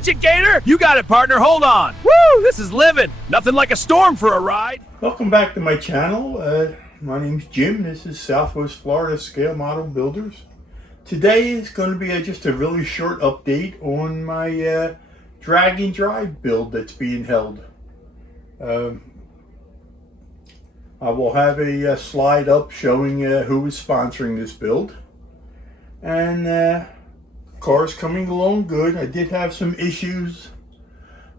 Watch it, Gator! You got it, partner. Hold on. Woo! This is living. Nothing like a storm for a ride. Welcome back to my channel. My name's Jim. This is Southwest Florida Scale Model Builders. Today is going to be just a really short update on my drag and drive build that's being held. I will have a slide up showing who is sponsoring this build. And car's coming along good. I did have some issues.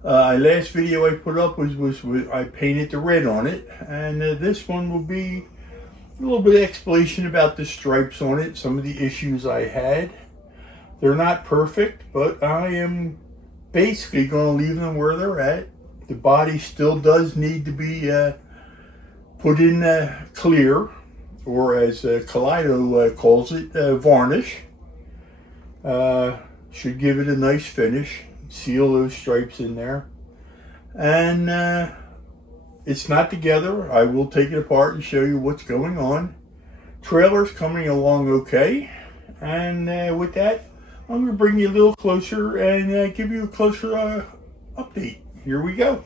Last video I put up was I painted the red on it, and this one will be a little bit of explanation about the stripes on it, some of the issues I had. They're not perfect, but I am basically going to leave them where they're at. The body still does need to be put in clear, or as Kaleido calls it, varnish. Should give it a nice finish, seal those stripes in there. And it's not together. I will take it apart and show you what's going on. Trailer's coming along okay. And with that, I'm going to bring you a little closer and give you a closer update. Here we go.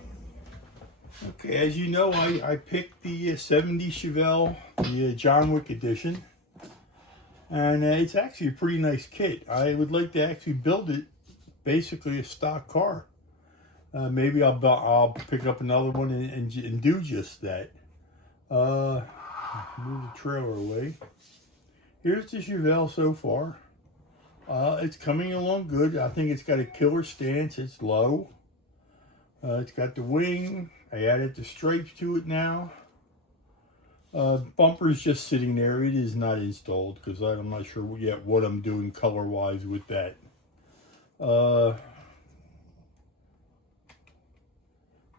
Okay, as you know, I picked the 70 Chevelle, the John Wick edition. And it's actually a pretty nice kit. I would like to actually build it basically a stock car. Maybe I'll pick up another one and do just that. Move the trailer away. Here's the Chevelle so far. It's coming along good. I think it's got a killer stance. It's low. It's got the wing. I added the stripes to it now. Bumper's just sitting there. It is not installed because I'm not sure yet what I'm doing color-wise with that.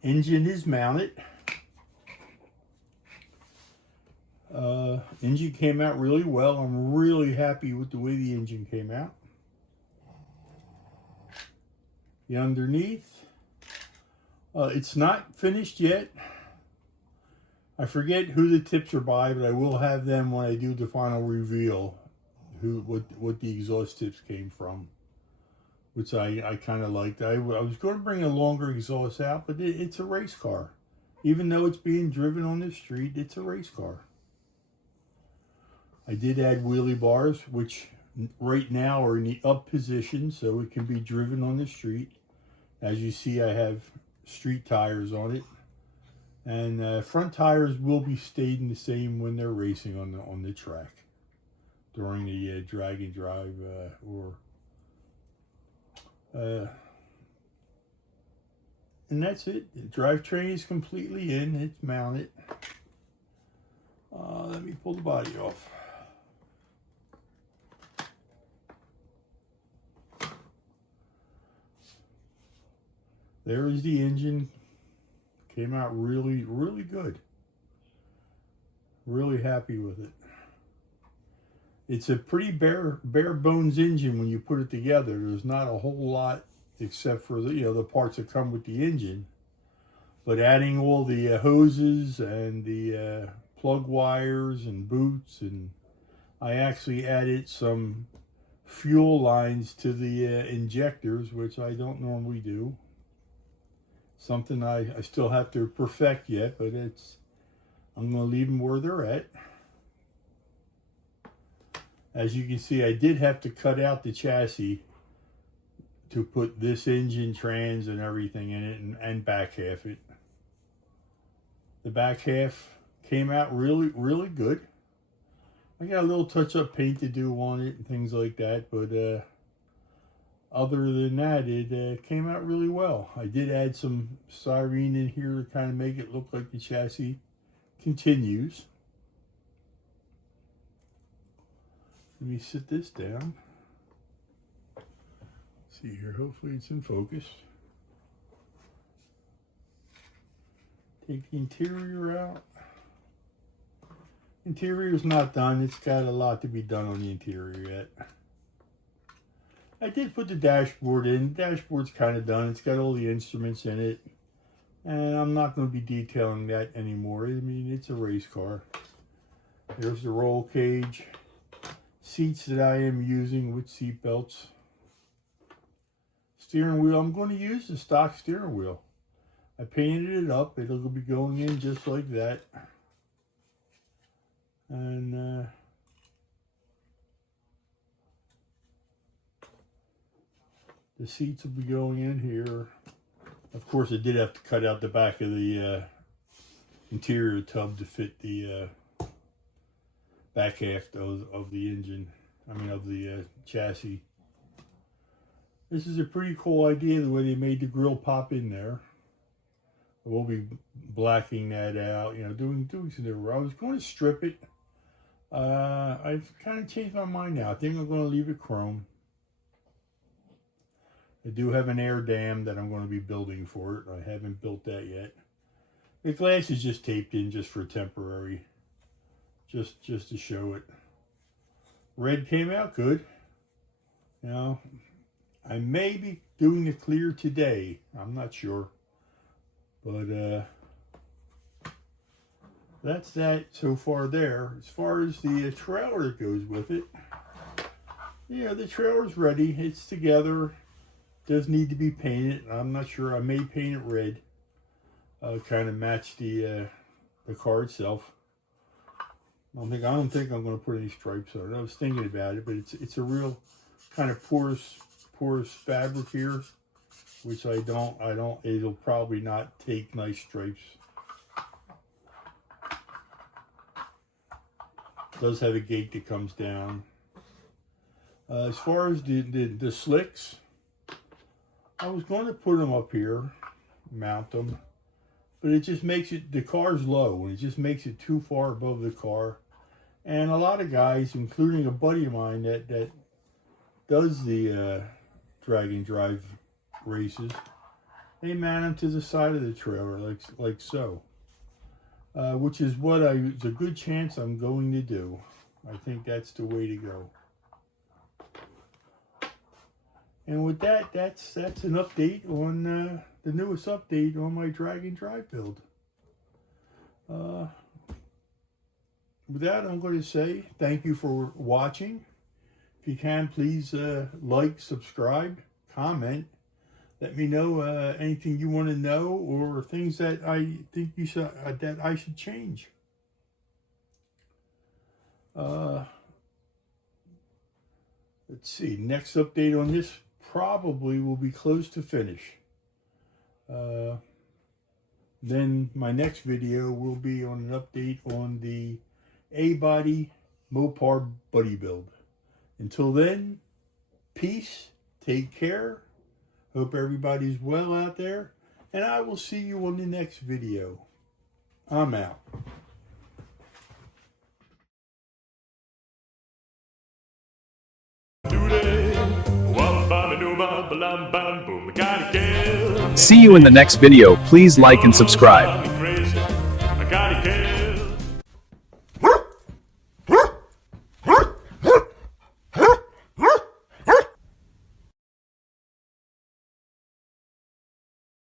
Engine is mounted. Engine came out really well. I'm really happy with the way the engine came out. The underneath, it's not finished yet. I forget who the tips are by, but I will have them when I do the final reveal, what the exhaust tips came from, which I kind of liked. I was going to bring a longer exhaust out, but it's a race car. Even though it's being driven on the street, it's a race car. I did add wheelie bars, which right now are in the up position, so it can be driven on the street. As you see, I have street tires on it. And front tires will be staying the same when they're racing on the track during the drag and drive and that's it. The drivetrain is completely in. It's mounted. Let me pull the body off. There is the engine. Came out really, really good. Really happy with it. It's a pretty bare bones engine when you put it together. There's not a whole lot except for the parts that come with the engine. But adding all the hoses and the plug wires and boots, and I actually added some fuel lines to the injectors, which I don't normally do. Something I still have to perfect yet, but I'm going to leave them where they're at. As you can see, I did have to cut out the chassis to put this engine, trans, and everything in it, and back half it. The back half came out really, really good. I got a little touch-up paint to do on it and things like that, but other than that, it came out really well. I did add some styrene in here to kind of make it look like the chassis continues. Let me sit this down. See here, hopefully it's in focus. Take the interior out. Interior's not done. It's got a lot to be done on the interior yet. I did put the dashboard in. The dashboard's kind of done. It's got all the instruments in it. And I'm not going to be detailing that anymore. I mean, it's a race car. There's the roll cage. Seats that I am using with seat belts. steering wheel. I'm going to use the stock steering wheel. I painted it up. It'll be going in just like that. And the seats will be going in here. Of course, I did have to cut out the back of the interior tub to fit the back half of the engine. I mean, of the chassis. This is a pretty cool idea, the way they made the grill pop in there. We'll be blacking that out, you know, doing some different. I was going to strip it. I've kind of changed my mind now. I think I'm going to leave it chrome. I do have an air dam that I'm going to be building for it. I haven't built that yet. The glass is just taped in just for temporary. Just to show it. Red came out good. You know, I may be doing the clear today. I'm not sure. But that's that so far there. As far as the trailer that goes with it, yeah, the trailer's ready. It's together. Does need to be painted. I'm not sure. I may paint it red. Kind of match the car itself. I don't think I'm going to put any stripes on it. I was thinking about it, but it's a real kind of porous fabric here, which I don't. It'll probably not take nice stripes. It does have a gate that comes down. As far as the slicks, I was going to put them up here, mount them, but it just makes it, the car's low, and it just makes it too far above the car. And a lot of guys, including a buddy of mine that does the drag and drive races, they mount them to the side of the trailer like so, which is what it's a good chance I'm going to do. I think that's the way to go. And with that, that's an update on the newest update on my drag and drive build. With that, I'm going to say thank you for watching. If you can, please like, subscribe, comment. Let me know anything you want to know or things that I think that I should change. Let's see. Next update on this probably will be close to finish. Then my next video will be on an update on the A-body Mopar buddy build. Until then, peace, take care, hope everybody's well out there, and I will see you on the next video. I'm out. See you in the next video. Please like and subscribe.